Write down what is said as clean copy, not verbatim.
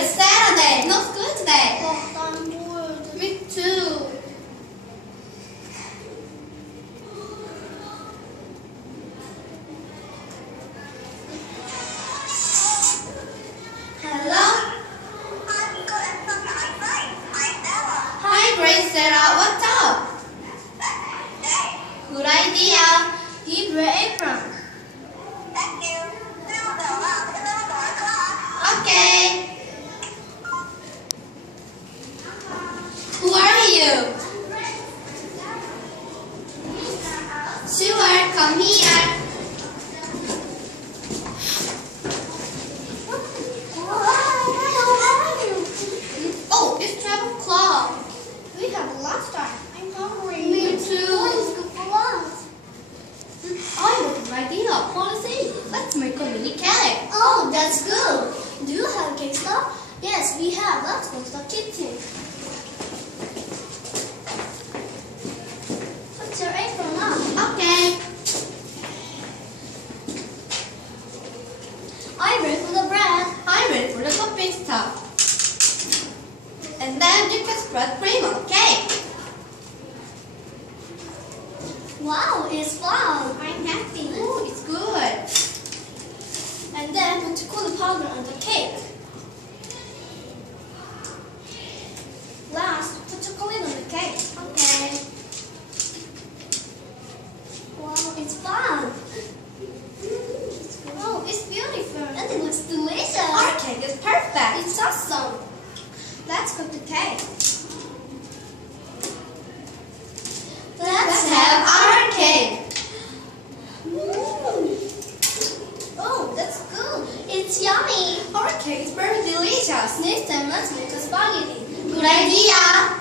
it's Saturday. No school today. But I'm bored. Me too. Hello? Hi, Grace Sarah. What's up? Good idea. Give your apron. Okay. Who are you? Sure, come here. Oh, it's 12 o'clock. We have lunch time. I'm hungry. Me too. What is good for lunch? I have an idea. Policy. Let's make a mini cake. Oh, that's good. Do you have cake stuff? Yes, we have. Let's go to the kitchen. Put your apron on. Okay. I'm ready for the bread. I'm ready for the topping stuff. And then you can spread cream on the cake. Wow, it's fun. I'm happy. Ooh, it's good. And then put chocolate powder on the cake. Last, put chocolate on the cake. Okay. Wow, it's fun. Oh, it's beautiful. And it looks delicious. Our cake is perfect. It's awesome. Let's cook the cake. Let's have our cake. Oh, that's good. It's yummy. Our cake is very delicious. Next time, let's make a spaghetti. Good idea.